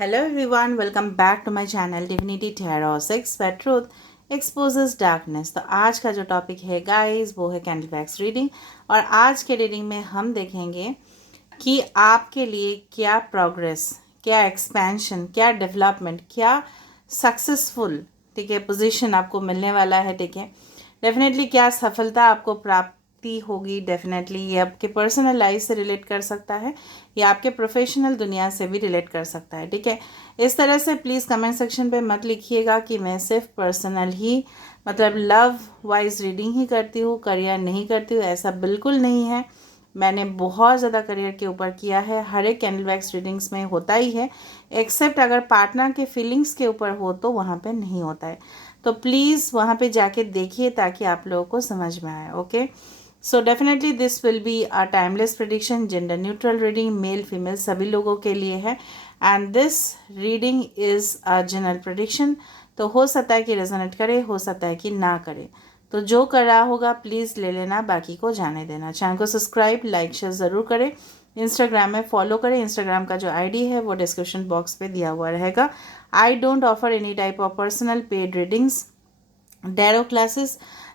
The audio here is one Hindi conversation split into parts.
Hello everyone, welcome back to my channel Divinity Tarot 6 where truth exposes darkness। तो आज का जो टॉपिक है गाइस वो है कैंडल वैक्स रीडिंग। और आज के रीडिंग में हम देखेंगे कि आपके लिए क्या प्रोग्रेस, क्या एक्सपेंशन, क्या डेवलपमेंट, क्या सक्सेसफुल ठीक है पोजीशन आपको मिलने वाला है। ठीक है, डेफिनेटली क्या सफलता आपको प्राप्ति होगी। डेफिनेटली ये आपके पर्सनल लाइफ से रिलेट कर सकता है या आपके प्रोफेशनल दुनिया से भी रिलेट कर सकता है। ठीक है, इस तरह से प्लीज़ कमेंट सेक्शन पे मत लिखिएगा कि मैं सिर्फ पर्सनल ही मतलब लव वाइज रीडिंग ही करती हूँ, करियर नहीं करती हूँ। ऐसा बिल्कुल नहीं है। मैंने बहुत ज़्यादा करियर के ऊपर किया है, हर एक कैंडल वैक्स रीडिंग्स में होता ही है, एक्सेप्ट अगर पार्टनर के फीलिंग्स के ऊपर हो तो वहाँ पे नहीं होता है। तो प्लीज़ वहाँ पे जाके देखिए ताकि आप लोगों को समझ में आए। Okay, so definitely this will be a timeless prediction, gender neutral reading, male female सभी लोगों के लिए है। And this reading is a general prediction. तो हो सकता है कि रेजोनेट करे, हो सकता है कि ना करे। तो जो कर रहा होगा प्लीज़ ले लेना, बाकी को जाने देना। चैनल को सब्सक्राइब लाइक शेयर ज़रूर करें। इंस्टाग्राम में फॉलो करें। इंस्टाग्राम का जो आईडी है वो डिस्क्रिप्शन बॉक्स पे दिया हुआ रहेगा। I don't offer any type of personal paid readings, tarot classes,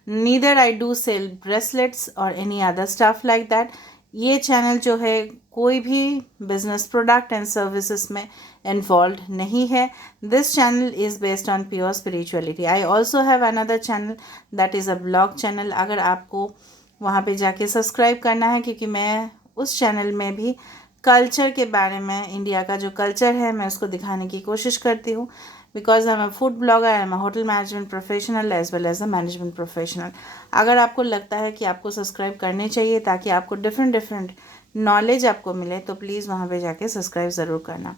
neither I do sell bracelets or any other stuff like that। ये चैनल जो है कोई भी बिजनेस प्रोडक्ट एंड सर्विसेज में इन्वॉल्व नहीं है। This channel is based on pure spirituality. I also have another channel that is a blog channel. अगर आपको वहाँ पे जाके सब्सक्राइब करना है, क्योंकि मैं उस चैनल में भी कल्चर के बारे में, इंडिया का जो कल्चर है मैं उसको दिखाने की कोशिश करती हूँ। Because I am a food blogger, I am a hotel management professional as well as a management professional. अगर आपको लगता है कि आपको सब्सक्राइब करने चाहिए ताकि आपको डिफरेंट नॉलेज आपको मिले, तो प्लीज़ वहाँ पे जाके सब्सक्राइब ज़रूर करना।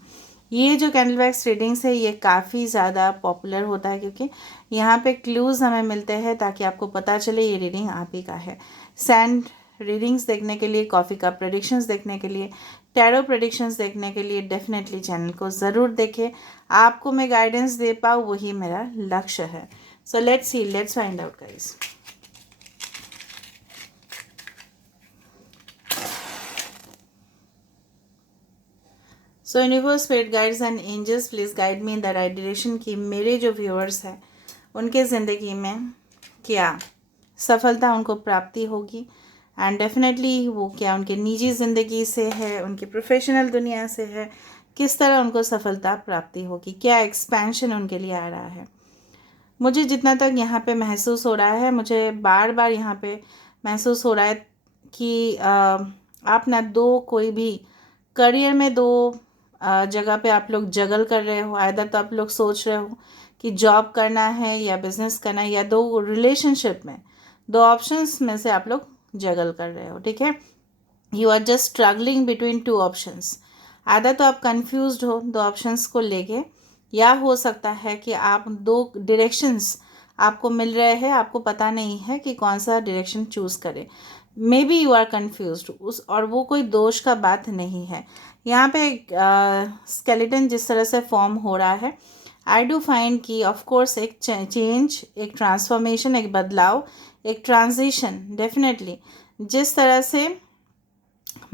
ये जो कैंडल वैक्स रीडिंग्स है ये काफ़ी ज़्यादा पॉपुलर होता है, क्योंकि यहाँ पे क्लूज़ हमें मिलते हैं ताकि आपको पता चले ये रीडिंग आप ही का है। सैंड रीडिंग्स देखने के लिए, कॉफ़ी कप प्रेडिक्शंस देखने के लिए, टैरो प्रेडिक्शंस देखने के लिए डेफिनेटली चैनल को ज़रूर देखें। आपको मैं गाइडेंस दे पाऊँ वही मेरा लक्ष्य है। So let's see, let's find out guys. So universe, spirit guides and angels please guide me in the right direction कि मेरे जो व्यूअर्स हैं उनके ज़िंदगी में क्या सफलता उनको प्राप्ति होगी। एंड डेफिनेटली वो क्या उनके निजी ज़िंदगी से है, उनकी प्रोफेशनल दुनिया से है, किस तरह उनको सफलता प्राप्ति होगी, क्या एक्सपेंशन उनके लिए आ रहा है। मुझे जितना तक यहाँ पे महसूस हो रहा है, मुझे बार बार यहाँ पे महसूस हो रहा है कि आप ना दो कोई भी करियर में दो जगह पे आप लोग जगल कर रहे हो। आइदर तो आप लोग सोच रहे हो कि जॉब करना है या बिजनेस करना है, या दो रिलेशनशिप में दो ऑप्शंस में से आप लोग जगल कर रहे हो। ठीक है, you are just struggling between two options. आधा तो आप कंफ्यूज्ड हो दो ऑप्शंस को लेके, या हो सकता है कि आप दो डायरेक्शंस आपको मिल रहे हैं, आपको पता नहीं है कि कौन सा डायरेक्शन चूज करें। Maybe you are confused उस, और वो कोई दोष का बात नहीं है। यहाँ पे एक स्केलेटन जिस तरह से फॉर्म हो रहा है, आई डू फाइंड कि ऑफ कोर्स एक चेंज, एक ट्रांसफॉर्मेशन, एक बदलाव, एक ट्रांजिशन डेफिनेटली। जिस तरह से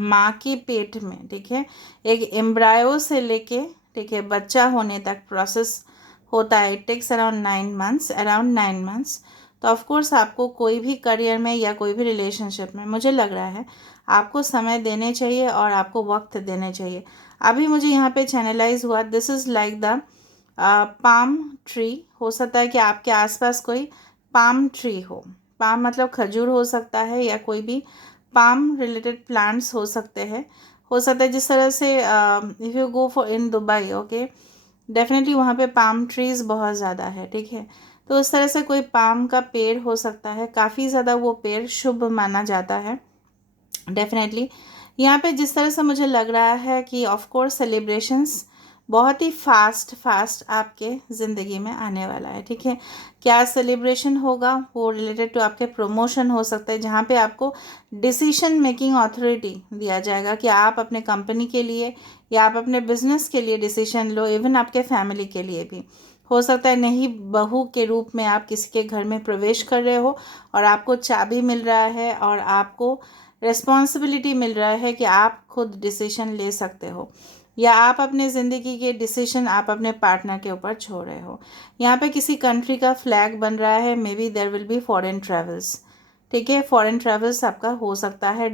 माँ के पेट में, ठीक है, एक एम्ब्रायो से लेके ठीक है बच्चा होने तक प्रोसेस होता है। It takes around 9 months, around 9 months. तो ऑफकोर्स आपको कोई भी करियर में या कोई भी रिलेशनशिप में मुझे लग रहा है आपको समय देने चाहिए और आपको वक्त देने चाहिए। अभी मुझे यहाँ पे चैनलाइज हुआ, this is like the palm tree. हो सकता है कि आपके आसपास कोई पाम ट्री हो। पाम मतलब खजूर हो सकता है, या कोई भी पाम रिलेटेड प्लांट्स हो सकते हैं। हो सकता है जिस तरह से if you go for in Dubai, okay, definitely वहाँ पे पाम ट्रीज़ बहुत ज़्यादा है। ठीक है, तो उस तरह से कोई पाम का पेड़ हो सकता है, काफ़ी ज़्यादा वो पेड़ शुभ माना जाता है डेफिनेटली। यहाँ पे जिस तरह से मुझे लग रहा है कि ऑफ कोर्स सेलिब्रेशंस बहुत ही फास्ट आपके ज़िंदगी में आने वाला है। ठीक है, क्या सेलिब्रेशन होगा वो रिलेटेड टू आपके प्रमोशन हो सकता है, जहाँ पे आपको डिसीजन मेकिंग अथॉरिटी दिया जाएगा कि आप अपने कंपनी के लिए या आप अपने बिजनेस के लिए डिसीजन लो। इवन आपके फैमिली के लिए भी हो सकता है, नहीं बहू के रूप में आप किसी के घर में प्रवेश कर रहे हो और आपको चाबी मिल रहा है और आपको रिस्पॉन्सिबिलिटी मिल रहा है कि आप खुद डिसीजन ले सकते हो। या आप अपने ज़िंदगी के डिसीजन आप अपने पार्टनर के ऊपर छोड़ रहे हो। यहाँ पे किसी कंट्री का फ्लैग बन रहा है, maybe there will be foreign travels. ठीक है, फॉरेन ट्रेवल्स आपका हो सकता है,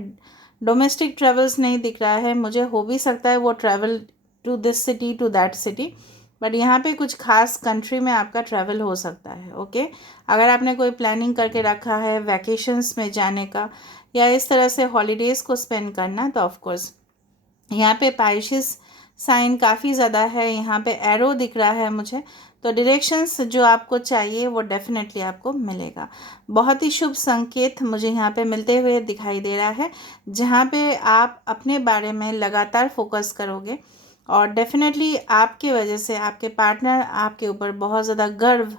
डोमेस्टिक ट्रेवल्स नहीं दिख रहा है मुझे। हो भी सकता है वो travel to this city to that city, but यहाँ पे कुछ खास कंट्री में आपका ट्रैवल हो सकता है। ओके, अगर आपने कोई प्लानिंग करके रखा है वैकेशंस में जाने का या इस तरह से हॉलीडेज़ को स्पेंड करना, तो ऑफ कोर्स यहाँ पे पाइशिस साइन काफ़ी ज़्यादा है, यहाँ पे एरो दिख रहा है मुझे। तो डायरेक्शंस जो आपको चाहिए वो डेफिनेटली आपको मिलेगा। बहुत ही शुभ संकेत मुझे यहाँ पे मिलते हुए दिखाई दे रहा है, जहाँ पे आप अपने बारे में लगातार फोकस करोगे और डेफिनेटली आपके वजह से आपके पार्टनर आपके ऊपर बहुत ज़्यादा गर्व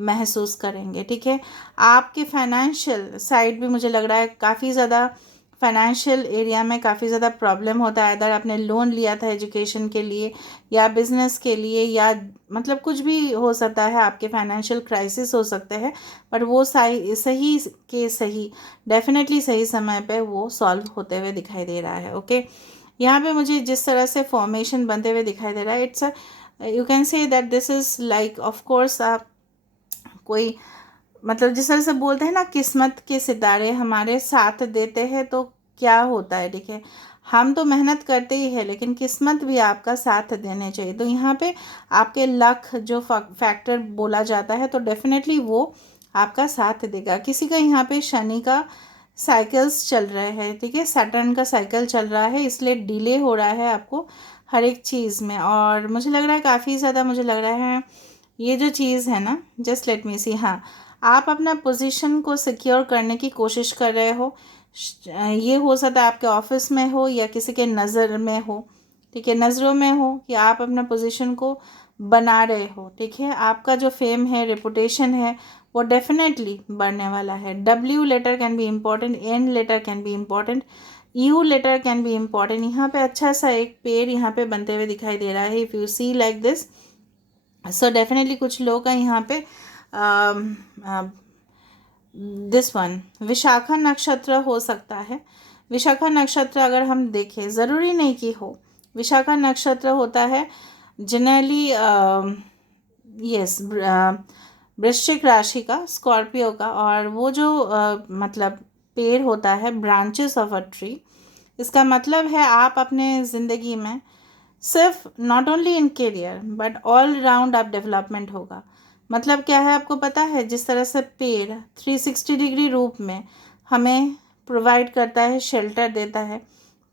महसूस करेंगे। ठीक है, आपके फाइनेंशियल साइड भी मुझे लग रहा है काफ़ी ज़्यादा, फाइनेंशियल एरिया में काफ़ी ज़्यादा प्रॉब्लम होता है। अगर आपने लोन लिया था एजुकेशन के लिए या बिज़नेस के लिए या मतलब कुछ भी हो सकता है, आपके फाइनेंशियल क्राइसिस हो सकते हैं, बट वो सही के सही डेफिनेटली सही समय पे वो सॉल्व होते हुए दिखाई दे रहा है। ओके, यहाँ पे मुझे जिस तरह से फॉर्मेशन बनते हुए दिखाई दे रहा है, it's you can say that this is like of course आप कोई मतलब जिस तरह से बोलते हैं ना, किस्मत के सितारे हमारे साथ देते हैं तो क्या होता है। ठीक है, हम तो मेहनत करते ही है लेकिन किस्मत भी आपका साथ देने चाहिए। तो यहाँ पे आपके लक जो फैक्टर बोला जाता है तो डेफिनेटली वो आपका साथ देगा। किसी का यहाँ पे शनि का साइकिल्स चल रहे हैं, ठीक है, सैटर्न का साइकिल चल रहा है, इसलिए डिले हो रहा है आपको हर एक चीज़ में। और मुझे लग रहा है काफ़ी ज़्यादा, मुझे लग रहा है ये जो चीज़ है ना, जस्ट लेट मी सी, हाँ, आप अपना पोजीशन को सिक्योर करने की कोशिश कर रहे हो। ये हो सकता है आपके ऑफिस में हो या किसी के नज़र में हो। ठीक है, नज़रों में हो कि आप अपना पोजीशन को बना रहे हो। ठीक है, आपका जो फेम है, रेपुटेशन है, वो डेफिनेटली बढ़ने वाला है। W letter can be important, N letter can be important, U letter can be important. यहाँ पे अच्छा सा एक पेड़ यहाँ पे बनते हुए दिखाई दे रहा है, if you see like this. So definitely कुछ लोग का यहाँ पे दिस वन विशाखा नक्षत्र हो सकता है। विशाखा नक्षत्र अगर हम देखें, ज़रूरी नहीं कि हो, विशाखा नक्षत्र होता है जनरली यस वृश्चिक राशि का, स्कॉर्पियो का, और वो जो मतलब पेड़ होता है, ब्रांचेस ऑफ अ ट्री, इसका मतलब है आप अपने ज़िंदगी में सिर्फ not only in career but all round आप डेवलपमेंट होगा। मतलब क्या है आपको पता है, जिस तरह से पेड़ 360 डिग्री रूप में हमें प्रोवाइड करता है, शेल्टर देता है।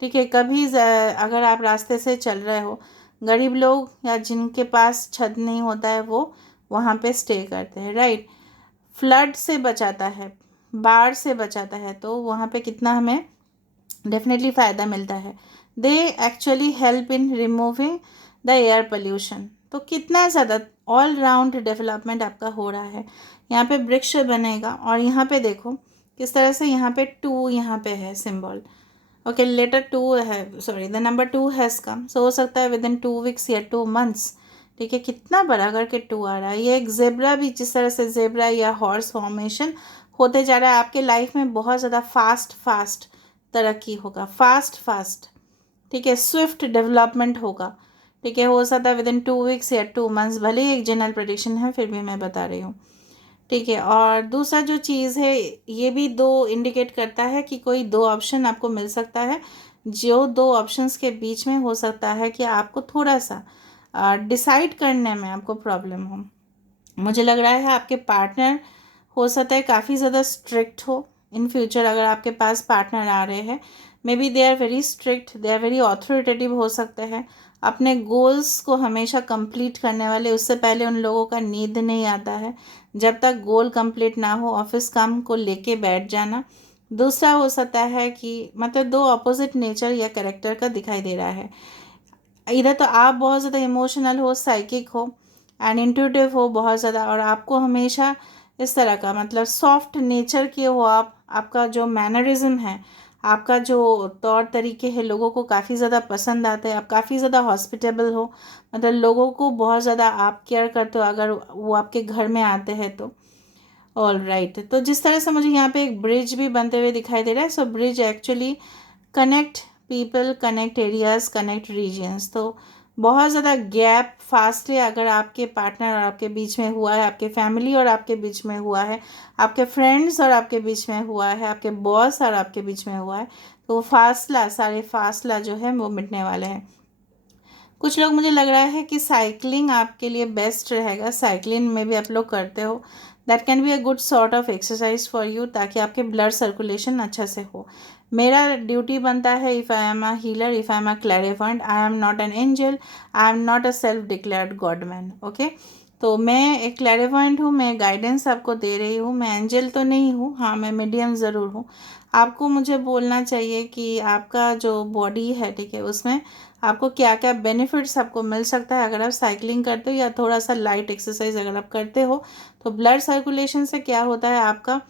ठीक है, कभी अगर आप रास्ते से चल रहे हो, गरीब लोग या जिनके पास छत नहीं होता है वो वहाँ पे स्टे करते हैं, राइट। फ्लड से बचाता है, बाढ़ से बचाता है, तो वहाँ पे कितना हमें डेफिनेटली फ़ायदा मिलता है। They actually help in removing the air pollution. तो कितना ज़्यादा ऑल राउंड डेवलपमेंट आपका हो रहा है। यहाँ पे वृक्ष बनेगा और यहाँ पे देखो किस तरह से यहाँ पे 2 यहाँ पे है सिंबल। ओके, लेटर 2 है, sorry the number 2 has come, so हो सकता है विद इन 2 वीक्स या 2 मंथ्स। ठीक है, कितना बड़ा करके 2 आ रहा है। ये एक जेब्रा भी, जिस तरह से जेब्रा या हॉर्स फॉर्मेशन होते जा रहा है आपके लाइफ में, बहुत ज़्यादा फास्ट तरक्की होगा, फास्ट। ठीक है, स्विफ्ट डेवलपमेंट होगा। ठीक है, हो सकता है विद इन 2 वीक्स या 2 मंथ्स, भले ही एक जनरल प्रेडिक्शन है फिर भी मैं बता रही हूँ। ठीक है, और दूसरा जो चीज़ है, ये भी 2 इंडिकेट करता है कि कोई 2 ऑप्शन आपको मिल सकता है, जो 2 ऑप्शंस के बीच में हो सकता है कि आपको थोड़ा सा डिसाइड करने में आपको प्रॉब्लम हो। मुझे लग रहा है आपके पार्टनर हो सकता है काफ़ी ज़्यादा स्ट्रिक्ट हो इन फ्यूचर। अगर आपके पास पार्टनर आ रहे हैं, maybe they are very strict, they are very authoritative हो सकते हैं, अपने गोल्स को हमेशा कंप्लीट करने वाले। उससे पहले उन लोगों का नींद नहीं आता है जब तक गोल कंप्लीट ना हो, ऑफिस काम को लेके बैठ जाना। दूसरा हो सकता है कि मतलब 2 अपोजिट नेचर या कैरेक्टर का दिखाई दे रहा है। इधर तो आप बहुत ज़्यादा इमोशनल हो, साइकिक हो एंड इंट्यूटिव हो बहुत ज़्यादा, और आपको हमेशा इस तरह का मतलब सॉफ्ट नेचर के हो आप। आपका जो मैनरिज्म है, आपका जो तौर तरीके हैं, लोगों को काफ़ी ज़्यादा पसंद आते हैं। आप काफ़ी ज़्यादा हॉस्पिटेबल हो, मतलब लोगों को बहुत ज़्यादा आप केयर करते हो अगर वो आपके घर में आते हैं तो। ऑल राइट, तो जिस तरह से मुझे यहाँ पे एक ब्रिज भी बनते हुए दिखाई दे रहा है, so bridge actually connect people, connect areas, connect regions. तो बहुत ज़्यादा गैप फास्टली अगर आपके पार्टनर और आपके बीच में हुआ है, आपके फैमिली और आपके बीच में हुआ है, आपके फ्रेंड्स और आपके बीच में हुआ है, आपके बॉस और आपके बीच में हुआ है, तो वो फासला, सारे फासला जो है वो मिटने वाले हैं। कुछ लोग, मुझे लग रहा है कि साइकिलिंग आपके लिए बेस्ट रहेगा। साइकिलिंग में भी आप लोग करते हो, that can be a good sort of exercise for you, ताकि आपके ब्लड सर्कुलेशन अच्छा से हो। मेरा ड्यूटी बनता है, if I am a healer, if I am a clairvoyant, I am not an angel, I am not a self declared god man, okay. तो मैं एक क्लैरिफाइंट हूँ, मैं गाइडेंस आपको दे रही हूँ, मैं एंजल तो नहीं हूँ, हाँ मैं मीडियम ज़रूर हूँ। आपको मुझे बोलना चाहिए कि आपका जो बॉडी है, ठीक है, उसमें आपको क्या क्या बेनिफिट्स आपको मिल सकता है अगर आप साइकिलिंग करते हो या थोड़ा सा लाइट एक्सरसाइज अगर आप करते हो। तो ब्लड सर्कुलेशन से क्या होता है, आपका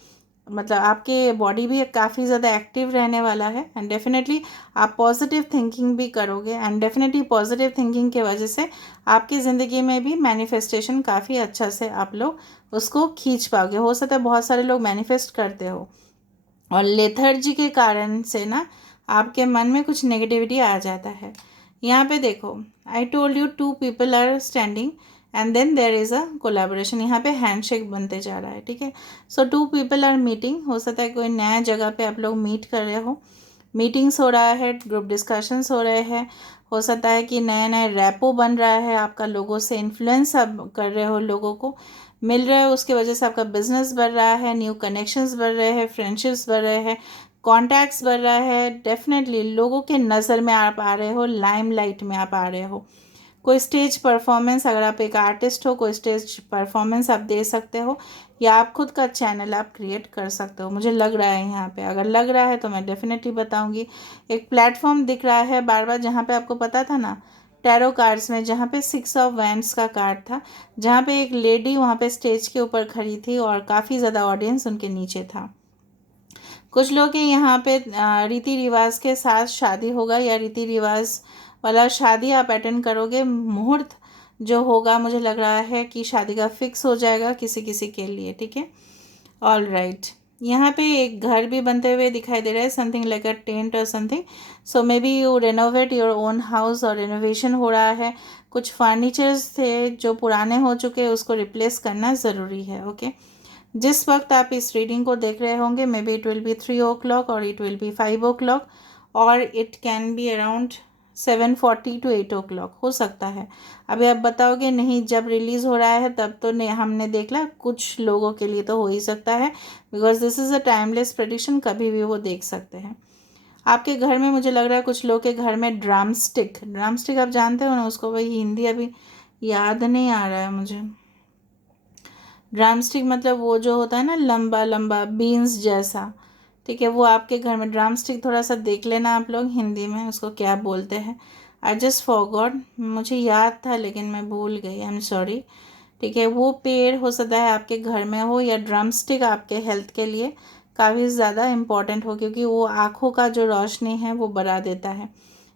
मतलब आपके बॉडी भी काफ़ी ज़्यादा एक्टिव रहने वाला है, एंड डेफिनेटली आप पॉजिटिव थिंकिंग भी करोगे, एंड डेफिनेटली पॉजिटिव थिंकिंग की वजह से आपकी ज़िंदगी में भी मैनिफेस्टेशन काफ़ी अच्छा से आप लोग उसको खींच पाओगे। हो सकता है बहुत सारे लोग मैनिफेस्ट करते हो, और लेथर्जी के कारण से ना आपके मन में कुछ नेगेटिविटी आ जाता है। यहाँ पे देखो, I told you two people are standing and then there is a collaboration. यहाँ पे हैंडशेक बनते जा रहा है, ठीक है। So two people are meeting, हो सकता है कोई नया जगह पे आप लोग मीट कर रहे हो, मीटिंग्स हो रहा है, ग्रुप डिस्कशंस हो रहे हैं, हो सकता है कि नए नए रैपो बन रहा है आपका, लोगों से इन्फ्लुएंस आप कर रहे हो, लोगों को मिल रहे हो, उसके वजह से आपका बिजनेस बढ़ रहा है, न्यू कनेक्शंस बढ़ रहे हैं, फ्रेंडशिप्स बढ़ रहे हैं, कॉन्टैक्ट्स बढ़ रहा है। डेफिनेटली लोगों के नज़र में आप आ रहे हो, लाइमलाइट में आप आ रहे हो। कोई स्टेज परफॉर्मेंस, अगर आप एक आर्टिस्ट हो, कोई स्टेज परफॉर्मेंस आप दे सकते हो, या आप खुद का चैनल आप क्रिएट कर सकते हो, मुझे लग रहा है यहाँ पे। अगर लग रहा है तो मैं डेफिनेटली बताऊँगी। एक प्लेटफॉर्म दिख रहा है बार बार, जहाँ पे आपको पता था ना टैरो कार्ड्स में, जहाँ पे 6 ऑफ वैंड्स का कार्ड था, जहाँ पे एक लेडी वहाँ पे स्टेज के ऊपर खड़ी थी और काफ़ी ज़्यादा ऑडियंस उनके नीचे था। कुछ लोग के यहाँ पे रीति रिवाज के साथ शादी होगा, या रीति रिवाज वाला शादी आप अटेंड करोगे। मुहूर्त जो होगा, मुझे लग रहा है कि शादी का फिक्स हो जाएगा किसी किसी के लिए, ठीक है। ऑल राइट, यहाँ पे एक घर भी बनते हुए दिखाई दे रहा है, समथिंग लाइक अ टेंट और something. So may be you renovate your own house, और रेनोवेशन हो रहा है। कुछ फर्नीचर्स थे जो पुराने हो चुके हैं, उसको रिप्लेस करना ज़रूरी है, ओके। जिस वक्त आप इस रीडिंग को देख रहे होंगे, may be it will B 3 o'clock और इट विल बी 5 o'clock, और it can be around 7:40 to 8 o'clock हो सकता है। अभी आप बताओगे नहीं, जब रिलीज़ हो रहा है तब तो नहीं, हमने देख ला, कुछ लोगों के लिए तो हो ही सकता है, because this is a timeless prediction, कभी भी वो देख सकते हैं। आपके घर में मुझे लग रहा है कुछ लोग के घर में ड्रम स्टिक, ड्रम स्टिक आप जानते हो ना उसको, वही हिंदी अभी याद नहीं आ रहा है मुझे। ड्रम स्टिक मतलब वो जो होता है ना, लंबा लंबा बीन्स जैसा, ठीक है, वो आपके घर में ड्रम स्टिक, थोड़ा सा देख लेना आप लोग हिंदी में उसको क्या बोलते हैं। आई जस्ट फॉरगॉट, मुझे याद था लेकिन मैं भूल गई, आई एम सॉरी, ठीक है। वो पेड़ हो सकता है आपके घर में हो, या ड्रम स्टिक आपके हेल्थ के लिए काफ़ी ज़्यादा इम्पॉर्टेंट हो, क्योंकि वो आँखों का जो रोशनी है वो बढ़ा देता है।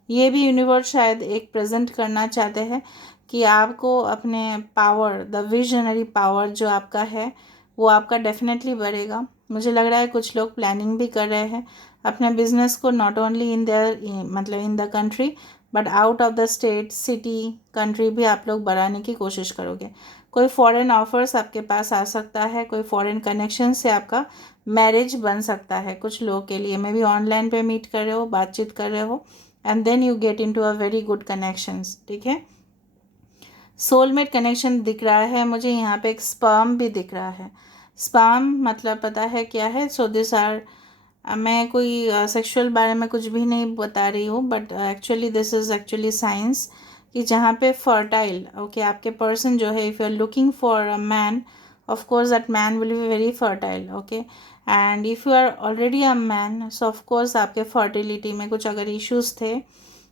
ये भी यूनिवर्स शायद एक प्रेजेंट करना चाहते हैं कि आपको अपने पावर, द विजनरी पावर जो आपका है वो आपका डेफिनेटली बढ़ेगा। मुझे लग रहा है कुछ लोग प्लानिंग भी कर रहे हैं अपने बिजनेस को, नॉट ओनली इन देयर मतलब in the country, but out of the state, city, country भी आप लोग बढ़ाने की कोशिश करोगे। कोई फॉरेन ऑफर्स आपके पास आ सकता है, कोई फॉरेन कनेक्शन से आपका मैरिज बन सकता है कुछ लोगों के लिए। मे बी ऑनलाइन पे मीट कर रहे हो, बातचीत कर रहे हो, and then you get into a very good connections, ठीक है। सोलमेट कनेक्शन दिख रहा है मुझे, यहाँ पे एक स्पर्म भी दिख रहा है। स्पर्म मतलब पता है क्या है, सो दिस आर, मैं कोई सेक्सुअल बारे में कुछ भी नहीं बता रही हूँ, but actually this is actually science, कि जहाँ पे फर्टाइल, ओके, आपके पर्सन जो है, if you are looking for a man, of course that man will be very fertile, okay. And if you are already a man, so of course आपके फर्टिलिटी में कुछ अगर इश्यूज थे,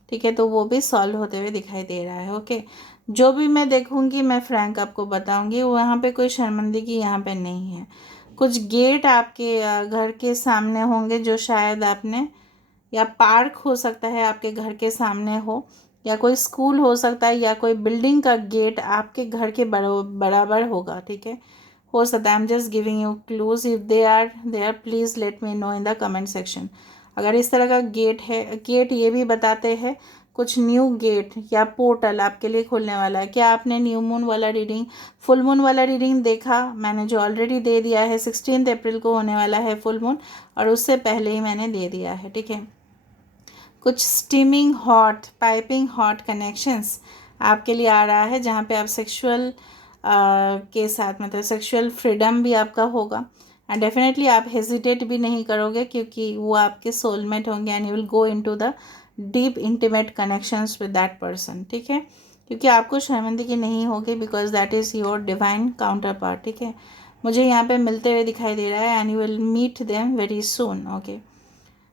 ठीक है, तो वो भी सॉल्व होते हुए दिखाई दे रहा है, ओके। जो भी मैं देखूंगी मैं फ्रैंक आपको बताऊंगी, वहाँ पे कोई शर्मिंदगी यहाँ पे नहीं है। कुछ गेट आपके घर के सामने होंगे जो शायद आपने, या पार्क हो सकता है आपके घर के सामने हो, या कोई स्कूल हो सकता है, या कोई बिल्डिंग का गेट आपके घर के बराबर होगा, ठीक है, हो सकता है। I am just giving you clues, if they are there please let me know in the comment section. अगर इस तरह का गेट है, गेट ये भी बताते हैं कुछ न्यू गेट या पोर्टल आपके लिए खुलने वाला है। क्या आपने न्यू मून वाला रीडिंग, फुल मून वाला रीडिंग देखा? मैंने जो ऑलरेडी दे दिया है, 16 अप्रैल को होने वाला है फुल मून, और उससे पहले ही मैंने दे दिया है, ठीक है। कुछ steaming hot, piping hot connections आपके लिए आ रहा है, जहाँ पे आप सेक्सुअल के साथ मतलब सेक्सुअल फ्रीडम भी आपका होगा, एंड डेफिनेटली आप हेजिटेट भी नहीं करोगे, क्योंकि वो आपके सोलमेट होंगे and you will go into the deep intimate connections with that person, ठीक है। क्योंकि आपको शर्मिंदगी नहीं होगी, because that is your divine counter part, ठीक है। मुझे यहाँ पे मिलते हुए दिखाई दे रहा है, and you will meet them very soon, okay.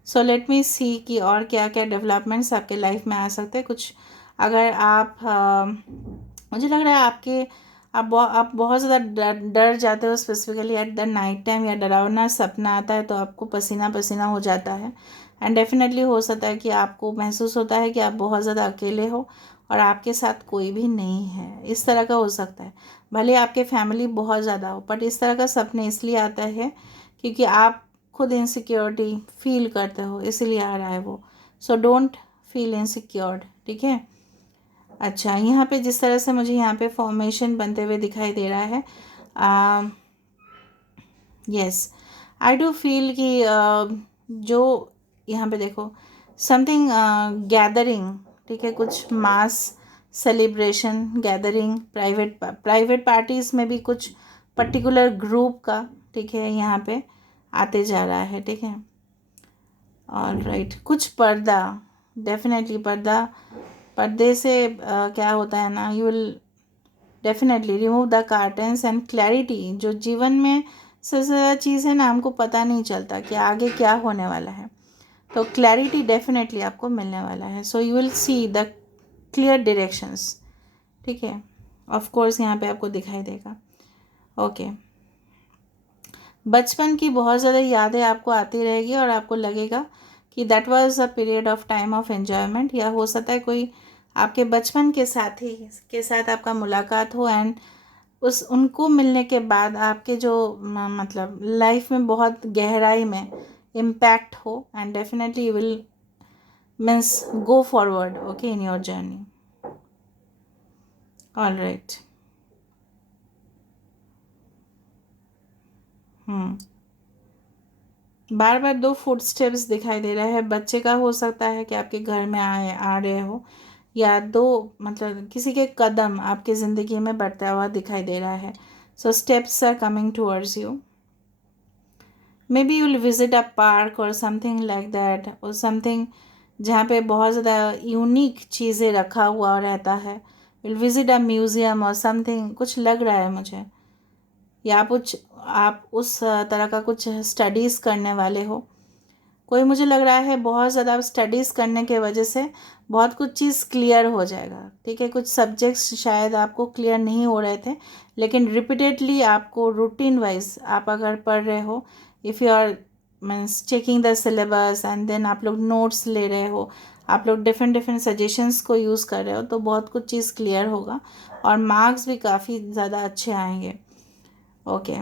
So let me see कि और क्या क्या डेवलपमेंट्स आपके लाइफ में आ सकते हैं। कुछ अगर आप मुझे लग रहा है आप बहुत ज़्यादा डर जाते हो, specifically at the night time, या डरावना सपना आता है तो आपको पसीना पसीना हो जाता है, एंड डेफिनेटली हो सकता है कि आपको महसूस होता है कि आप बहुत ज़्यादा अकेले हो और आपके साथ कोई भी नहीं है, इस तरह का हो सकता है। भले आपके फैमिली बहुत ज़्यादा हो, बट इस तरह का सपने इसलिए आता है क्योंकि आप खुद इनसिक्योरिटी फील करते हो, इसीलिए आ रहा है वो। सो डोंट फील इनसिक्योर्ड, ठीक है। अच्छा, यहाँ पे जिस तरह से मुझे यहाँ पे फॉर्मेशन बनते हुए दिखाई दे रहा है, यस, आई डू फील कि जो यहाँ पे देखो समथिंग गैदरिंग, ठीक है, कुछ मास सेलिब्रेशन गैदरिंग, प्राइवेट पार्टीज़ में भी कुछ पर्टिकुलर ग्रुप का, ठीक है, यहाँ पे आते जा रहा है, ठीक है। ऑल राइट, कुछ पर्दा, डेफिनेटली पर्दे से क्या होता है ना, you will definitely remove the cottons and clarity. जो जीवन में सबसे ज़्यादा चीज़ है ना, हमको पता नहीं चलता कि आगे क्या होने वाला है, तो क्लैरिटी डेफिनेटली आपको मिलने वाला है। So you will see the clear directions, ठीक है। ऑफ कोर्स यहाँ पे आपको दिखाई देगा, ओके। बचपन की बहुत ज़्यादा यादें आपको आती रहेगी और आपको लगेगा कि that was a period of time of enjoyment, या हो सकता है कोई आपके बचपन के साथी के साथ आपका मुलाकात हो, एंड उस उनको मिलने के बाद आपके जो मतलब लाइफ में बहुत गहराई में इम्पैक्ट हो, and definitely you will means go forward, okay, in your journey. All right, बार बार दो फुट स्टेप्स दिखाई दे रहा है, बच्चे का हो सकता है कि आपके घर में आ रहे हो, या दो मतलब किसी के कदम आपकी ज़िंदगी में बढ़ता हुआ दिखाई दे रहा है। So steps are coming towards you, maybe you will visit a park or something like that, or something जहाँ पे बहुत ज़्यादा यूनिक चीज़ें रखा हुआ रहता है, विल विजिट अ म्यूज़ियम और समथिंग, कुछ लग रहा है मुझे, या आप उस तरह का कुछ स्टडीज़ करने वाले हो। कोई मुझे लग रहा है बहुत ज़्यादा स्टडीज़ करने के वजह से बहुत कुछ चीज़ क्लियर हो जाएगा, ठीक है। कुछ सब्जेक्ट्स शायद आपको क्लियर नहीं हो रहे थे, लेकिन रिपीटेडली आपको रूटीन वाइज आप अगर पढ़ रहे हो, if you are means checking the syllabus and then आप लोग नोट्स ले रहे हो, आप लोग डिफरेंट डिफरेंट सजेशंस को यूज़ कर रहे हो, तो बहुत कुछ चीज़ क्लियर होगा और मार्क्स भी काफ़ी ज़्यादा अच्छे आएंगे, ओके।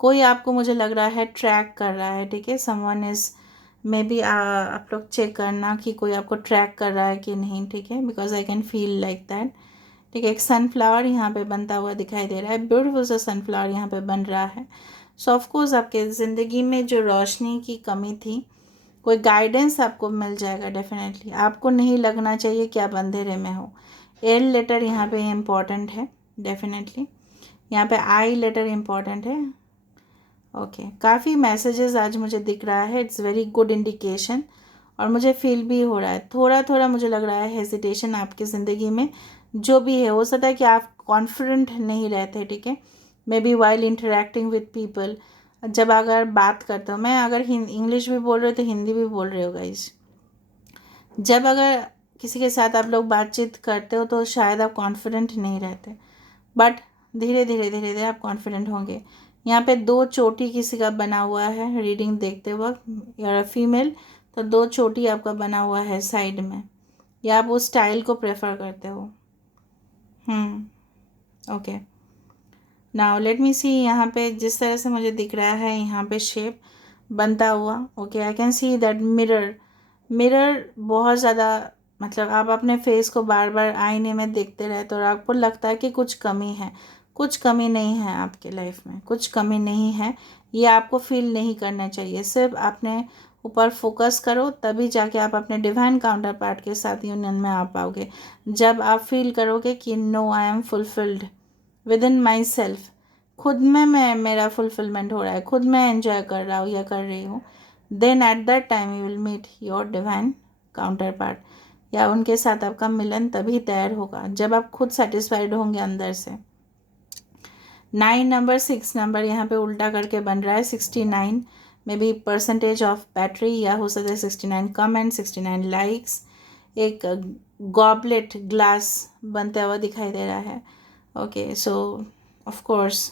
कोई आपको मुझे लग रहा है ट्रैक कर रहा है, ठीक है। समवन इज़ मे बी आप लोग चेक करना कि कोई आपको ट्रैक कर रहा है कि नहीं, ठीक है, because I can feel like that, ठीक है। एक सनफ्लावर यहाँ पे बनता हुआ दिखाई दे रहा है, ब्यूटीफुल सा सनफ्लावर यहाँ पे बन रहा है। सो ऑफकोर्स आपके ज़िंदगी में जो रोशनी की कमी थी, कोई गाइडेंस आपको मिल जाएगा डेफिनेटली। आपको नहीं लगना चाहिए कि आप अंधेरे में हो। एल लेटर यहाँ पे इम्पॉर्टेंट है डेफिनेटली, यहाँ पे आई लेटर इम्पॉर्टेंट है, ओके। काफ़ी मैसेजेस आज मुझे दिख रहा है, इट्स वेरी गुड इंडिकेशन, और मुझे फील भी हो रहा है थोड़ा थोड़ा, मुझे लग रहा है हेजिटेशन आपकी ज़िंदगी में जो भी है, हो सकता है कि आप कॉन्फिडेंट नहीं रहते, ठीक है। May be while interacting with people, जब अगर बात करते हो, मैं अगर इंग्लिश भी बोल रहे हो तो हिंदी भी बोल रहे हो गाइस, जब अगर किसी के साथ आप लोग बातचीत करते हो तो शायद आप कॉन्फिडेंट नहीं रहते, बट धीरे धीरे धीरे धीरे आप कॉन्फिडेंट होंगे। यहाँ पे दो चोटी किसी का बना हुआ है रीडिंग देखते वक्त, या फीमेल, तो दो चोटी आपका बना हुआ है साइड में, या आप उस स्टाइल को प्रेफर करते हो, ओके। नाउ लेट मी सी, यहाँ पे जिस तरह से मुझे दिख रहा है यहाँ पे शेप, बनता हुआ। Okay, I can see that mirror बहुत ज़्यादा, मतलब आप अपने फेस को बार बार आईने में देखते रहते हो और आपको लगता है कि कुछ कमी है। कुछ कमी नहीं है आपके लाइफ में, कुछ कमी नहीं है, ये आपको फील नहीं करना चाहिए। सिर्फ अपने ऊपर फोकस करो, तभी जाके आप अपने डिवाइन काउंटर पार्ट के साथ यूनियन में आ पाओगे। जब आप फील करोगे कि no, I am fulfilled within myself, खुद में मेरा फुलफिलमेंट हो रहा है, खुद मैं एंजॉय कर रहा हूँ या कर रही हूँ, then at that time you will meet your divine counterpart, या उनके साथ आपका मिलन तभी तैयार होगा जब आप खुद सेटिस्फाइड होंगे अंदर से। 9 नंबर, 6 नंबर यहाँ पे उल्टा करके बन रहा है। 69 में भी परसेंटेज ऑफ बैटरी, या हो सकता है 69 कमेंट, 69 लाइक्स। एक गॉबलेट ग्लास बनता हुआ दिखाई दे रहा है। Okay, so of course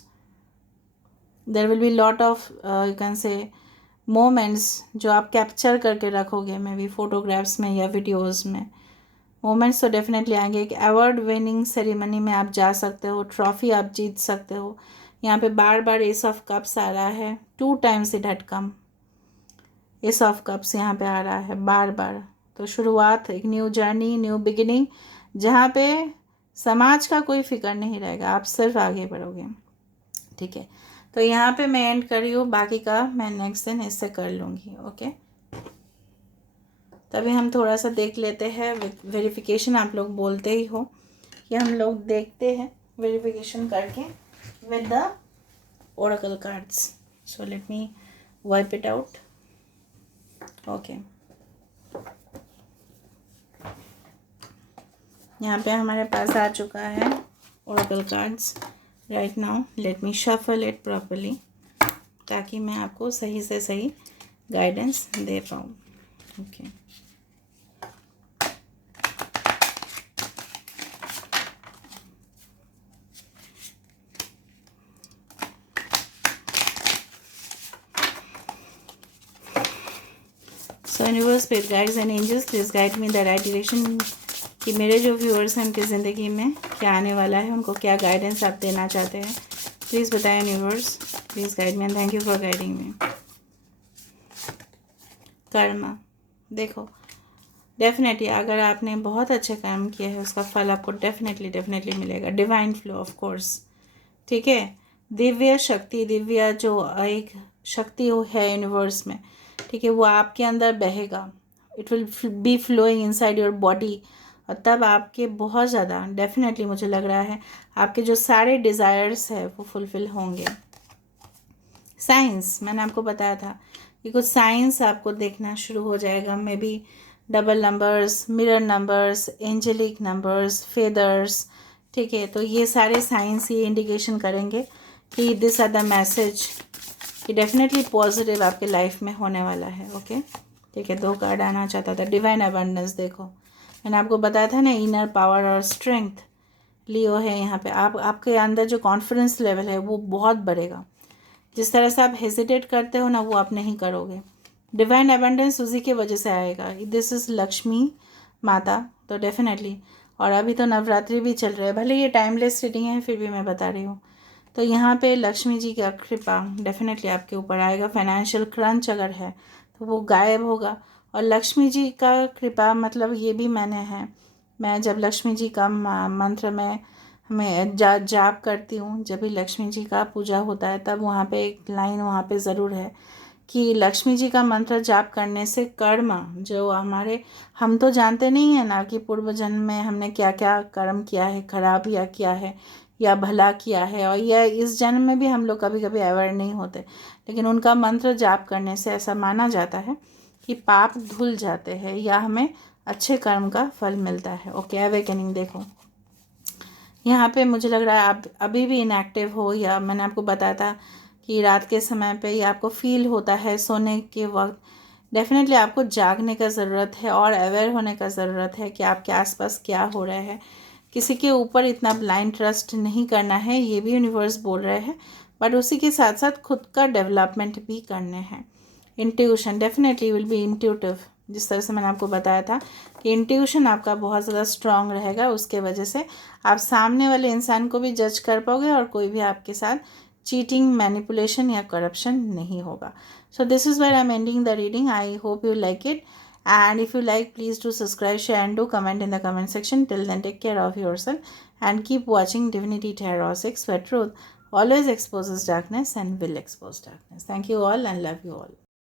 there will be lot of you can say moments जो आप कैप्चर करके रखोगे, मे बी फोटोग्राफ्स में या वीडियोज़ में। मोमेंट्स तो डेफिनेटली आएंगे। एक अवार्ड विनिंग सेरेमनी में आप जा सकते हो, ट्रॉफी आप जीत सकते हो। यहाँ पे बार बार एस ऑफ कप्स आ रहा है, 2 times it had come. S of cups यहाँ पे आ रहा है बार बार। तो शुरुआत, एक न्यू जर्नी, न्यू बिगिनिंग, जहाँ पे समाज का कोई फिक्र नहीं रहेगा, आप सिर्फ आगे बढ़ोगे। ठीक है, तो यहाँ पे मैं एंड कर रही हूँ, बाकी का मैं नेक्स्ट दिन इससे कर लूँगी। ओके, तभी हम थोड़ा सा देख लेते हैं। वेरिफिकेशन आप लोग बोलते ही हो कि हम लोग देखते हैं वेरिफिकेशन करके with the oracle cards. So let me wipe it out. Okay, यहाँ पे हमारे पास आ चुका है oracle cards. Right now let me shuffle it properly, ताकि मैं आपको सही से सही गाइडेंस दे पाऊँ। Okay, so universe, spirit guides and angels, please guide me the right direction, कि मेरे जो व्यूअर्स हैं उनकी ज़िंदगी में क्या आने वाला है, उनको क्या गाइडेंस आप देना चाहते हैं, प्लीज़ बताएं universe. Please guide me and thank you for guiding मी। कर्म, देखो डेफिनेटली अगर आपने बहुत अच्छे काम किया है उसका फल आपको डेफिनेटली मिलेगा। डिवाइन फ्लो ऑफ कोर्स, ठीक है। दिव्य शक्ति, दिव्य जो एक शक्ति है यूनिवर्स में, ठीक है, वो आपके अंदर बहेगा। It will be flowing inside your body, और तब आपके बहुत ज़्यादा डेफिनेटली मुझे लग रहा है आपके जो सारे डिज़ायर्स है वो फुलफ़िल होंगे। साइंस, मैंने आपको बताया था कि कुछ साइंस आपको देखना शुरू हो जाएगा। Maybe double numbers, mirror numbers, angelic numbers, feathers, ठीक है। तो ये सारे साइंस ये इंडिकेशन करेंगे कि दिस आर द मैसेज कि डेफिनेटली पॉजिटिव आपके लाइफ में होने वाला है। ओके, ठीक है। 2 कार्ड आना चाहता था। डिवाइन अबंडेंस, देखो मैंने आपको बताया था ना, इनर पावर और स्ट्रेंथ लियो है यहाँ पे। आपके अंदर जो कॉन्फिडेंस लेवल है वो बहुत बढ़ेगा। जिस तरह से आप हेजिटेट करते हो ना, वो आप नहीं करोगे। डिवाइन अबंडेंस उसी की वजह से आएगा। दिस इज़ लक्ष्मी माता, तो डेफिनेटली। और अभी तो नवरात्रि भी चल रहे हैं, भले ये टाइमलेस रीडिंग है फिर भी मैं बता रही हूँ। तो यहाँ पे लक्ष्मी जी का कृपा डेफिनेटली आपके ऊपर आएगा। फाइनेंशियल क्रंच अगर है तो वो गायब होगा। और लक्ष्मी जी का कृपा मतलब ये भी मैं जब लक्ष्मी जी का मंत्र में मैं जाप करती हूँ, जब भी लक्ष्मी जी का पूजा होता है तब वहाँ पे एक लाइन वहाँ पे ज़रूर है कि लक्ष्मी जी का मंत्र जाप करने से कर्म जो हमारे, हम तो जानते नहीं है ना कि पूर्व जन्म में हमने क्या क्या कर्म किया है, खराब या किया है या भला किया है, और या इस जन्म में भी हम लोग कभी कभी अवेयर नहीं होते। लेकिन उनका मंत्र जाप करने से ऐसा माना जाता है कि पाप धुल जाते हैं या हमें अच्छे कर्म का फल मिलता है। ओके, अवेकनिंग देखो यहाँ पे मुझे लग रहा है आप अभी भी इनएक्टिव हो, या मैंने आपको बताया था कि रात के समय पे या आपको फील होता है सोने के वक्त, डेफिनेटली आपको जागने का ज़रूरत है और अवेयर होने का ज़रूरत है कि आपके आसपास क्या हो रहा है। किसी के ऊपर इतना ब्लाइंड ट्रस्ट नहीं करना है, ये भी यूनिवर्स बोल रहे हैं, बट उसी के साथ साथ खुद का डेवलपमेंट भी करने हैं। Intuition definitely will be intuitive, जिस तरह से मैंने आपको बताया था कि इंट्यूशन आपका बहुत ज़्यादा स्ट्रांग रहेगा। उसके वजह से आप सामने वाले इंसान को भी जज कर पाओगे और कोई भी आपके साथ चीटिंग, मैनिपुलेशन या करप्शन नहीं होगा. So this is where I am ending the reading. I hope you like it. And if you like, please do subscribe, share, and do comment in the comment section. Till then, take care of yourself and keep watching Divinity Tarot 6, where truth always exposes darkness and will expose darkness. Thank you all and love you all.